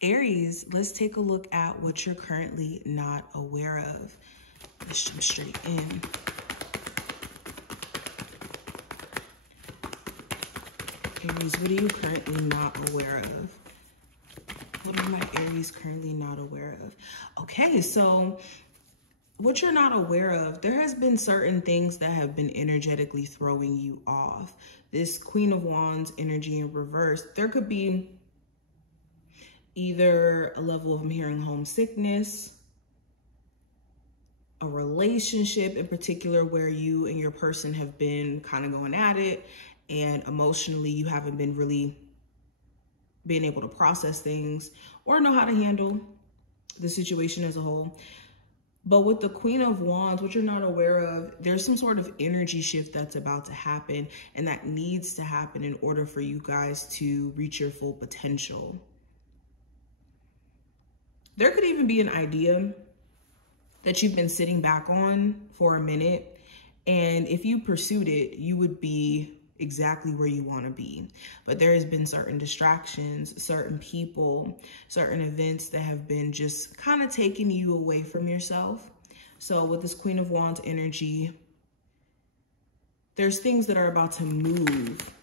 Aries, let's take a look at what you're currently not aware of. Let's jump straight in. Aries, what are you currently not aware of? What are my Aries currently not aware of? Okay, so what you're not aware of, there has been certain things that have been energetically throwing you off. This Queen of Wands energy in reverse, there could be either a level of, I'm hearing, homesickness, a relationship in particular where you and your person have been kind of going at it, and emotionally you haven't been really being able to process things or know how to handle the situation as a whole. But with the Queen of Wands, what you're not aware of, there's some sort of energy shift that's about to happen, and that needs to happen in order for you guys to reach your full potential. There could even be an idea that you've been sitting back on for a minute, and if you pursued it, you would be exactly where you want to be. But there has been certain distractions, certain people, certain events that have been just kind of taking you away from yourself. So with this Queen of Wands energy, there's things that are about to move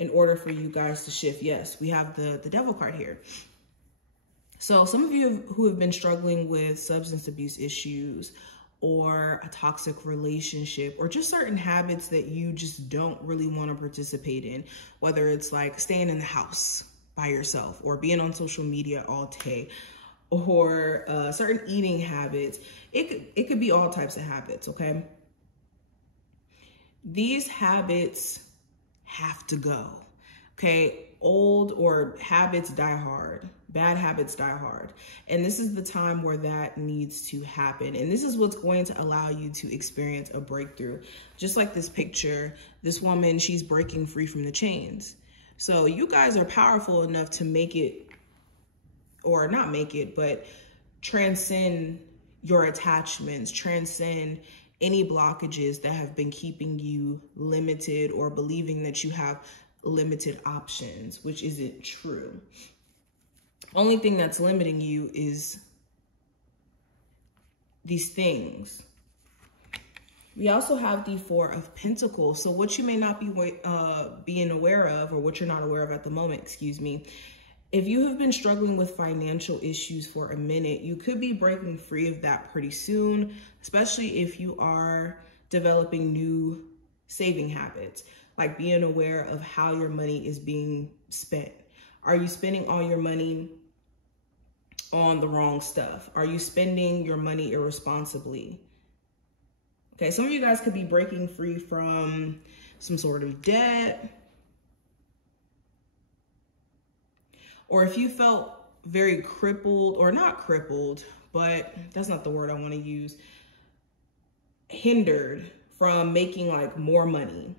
in order for you guys to shift. Yes, we have the Devil card here. So some of you who have been struggling with substance abuse issues or a toxic relationship or just certain habits that you just don't really want to participate in, whether it's like staying in the house by yourself or being on social media all day, or certain eating habits. It could be all types of habits, okay? These habits have to go, okay? Old or habits die hard. Bad habits die hard. And this is the time where that needs to happen. And this is what's going to allow you to experience a breakthrough. Just like this picture, this woman, she's breaking free from the chains. So you guys are powerful enough to make it, or not make it, but transcend your attachments, transcend any blockages that have been keeping you limited or believing that you have limited options, which isn't true. Only thing that's limiting you is these things. We also have the Four of Pentacles. So what you may not be being aware of, or what you're not aware of at the moment, excuse me, if you have been struggling with financial issues for a minute, you could be breaking free of that pretty soon, especially if you are developing new saving habits, like being aware of how your money is being spent. Are you spending all your money on the wrong stuff? Are you spending your money irresponsibly? Okay, some of you guys could be breaking free from some sort of debt. Or if you felt very crippled, or not crippled, but that's not the word I want to use, hindered from making like more money,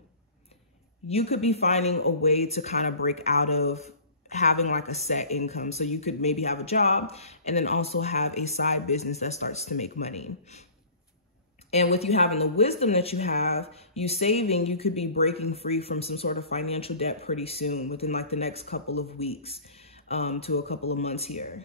you could be finding a way to kind of break out of having like a set income. So you could maybe have a job and then also have a side business that starts to make money. And with you having the wisdom that you have, you saving, you could be breaking free from some sort of financial debt pretty soon, within like the next couple of weeks to a couple of months here.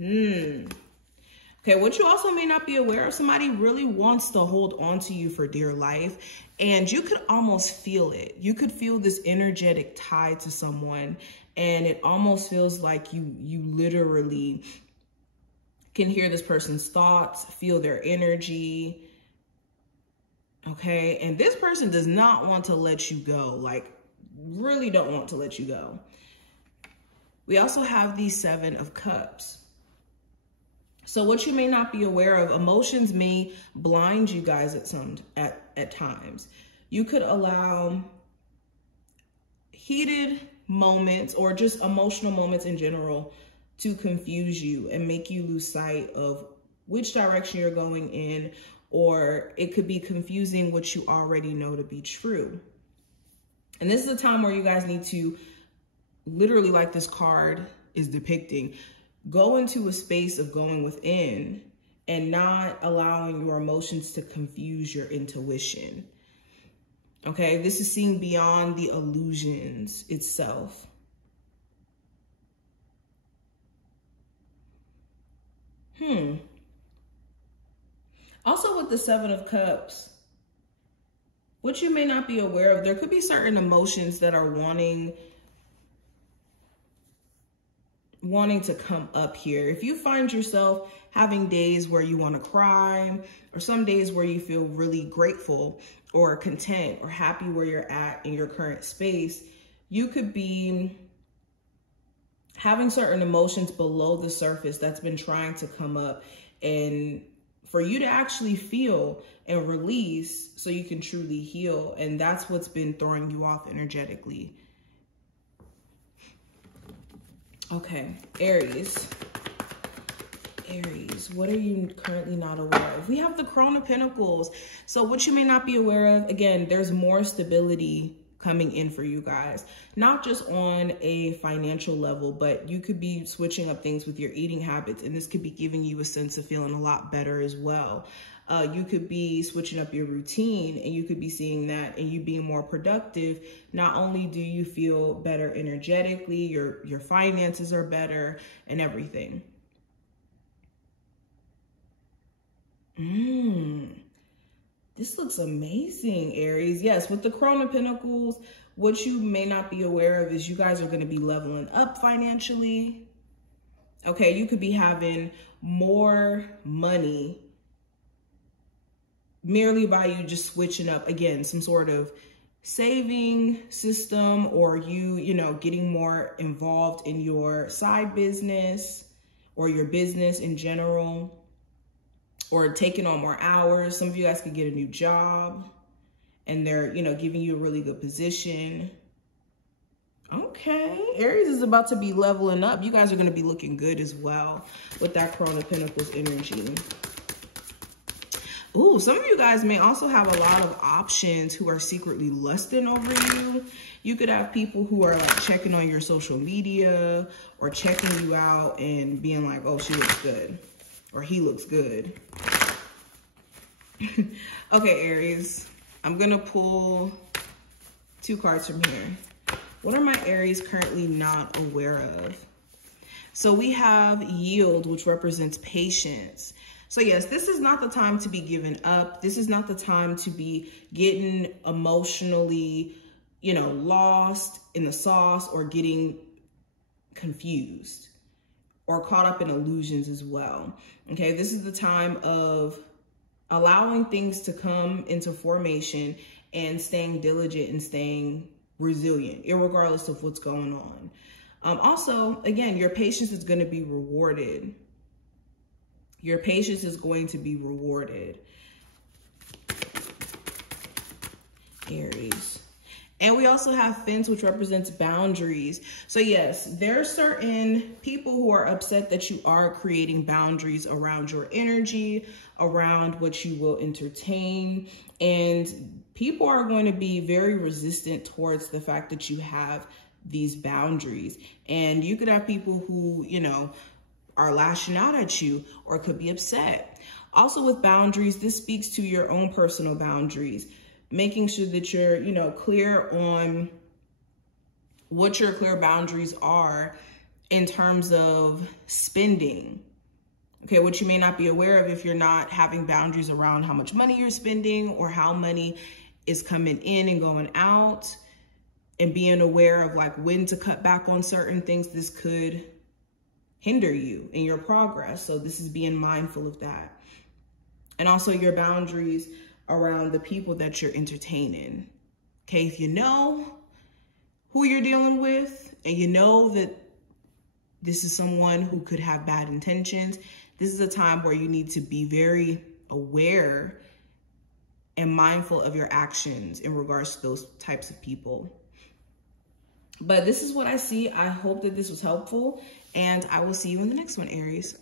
Okay, what you also may not be aware of, somebody really wants to hold on to you for dear life, and you could almost feel it. You could feel this energetic tie to someone, and it almost feels like you literally can hear this person's thoughts, feel their energy, okay? And this person does not want to let you go, like really don't want to let you go. We also have the Seven of Cups. So what you may not be aware of, emotions may blind you guys at times. You could allow heated moments or just emotional moments in general to confuse you and make you lose sight of which direction you're going in, or it could be confusing what you already know to be true. And this is a time where you guys need to literally, like this card is depicting, go into a space of going within and not allowing your emotions to confuse your intuition. Okay, this is seeing beyond the illusions itself. Also with the Seven of Cups, what you may not be aware of, there could be certain emotions that are wanting to come up here. If you find yourself having days where you want to cry, or some days where you feel really grateful or content or happy where you're at in your current space, you could be having certain emotions below the surface that's been trying to come up, and for you to actually feel and release so you can truly heal. And that's what's been throwing you off energetically. Okay, Aries. Aries, what are you currently not aware of? We have the Crown of Pentacles. So what you may not be aware of, again, there's more stability coming in for you guys, not just on a financial level, but you could be switching up things with your eating habits, and this could be giving you a sense of feeling a lot better as well. You could be switching up your routine, and you could be seeing that and you being more productive. Not only do you feel better energetically, your finances are better and everything. This looks amazing, Aries. Yes, with the Crown of Pentacles, what you may not be aware of is you guys are going to be leveling up financially. Okay, you could be having more money merely by you just switching up, again, some sort of saving system, or you know, getting more involved in your side business or your business in general, or taking on more hours. Some of you guys could get a new job and they're, you know, giving you a really good position. Okay, Aries is about to be leveling up. You guys are going to be looking good as well with that Crown of Pentacles energy. Ooh, some of you guys may also have a lot of options who are secretly lusting over you. You could have people who are like checking on your social media or checking you out and being like, oh, she looks good, or he looks good. Okay, Aries, I'm going to pull 2 cards from here. What are my Aries currently not aware of? So we have yield, which represents patience. So yes, this is not the time to be giving up. This is not the time to be getting emotionally, you know, lost in the sauce or getting confused or caught up in illusions as well. Okay, this is the time of allowing things to come into formation and staying diligent and staying resilient, irregardless of what's going on. Also, again, your patience is going to be rewarded. Your patience is going to be rewarded, Aries. And we also have fence, which represents boundaries. So yes, there are certain people who are upset that you are creating boundaries around your energy, around what you will entertain. And people are going to be very resistant towards the fact that you have these boundaries. And you could have people who, you know, are lashing out at you or could be upset. Also with boundaries, this speaks to your own personal boundaries, making sure that you're, you know, clear on what your clear boundaries are in terms of spending. Okay, what you may not be aware of if you're not having boundaries around how much money you're spending or how money is coming in and going out, and being aware of like when to cut back on certain things, this could hinder you in your progress. So this is being mindful of that. And also your boundaries around the people that you're entertaining. Okay, if you know who you're dealing with and you know that this is someone who could have bad intentions, this is a time where you need to be very aware and mindful of your actions in regards to those types of people. But this is what I see. I hope that this was helpful, and I will see you in the next one, Aries.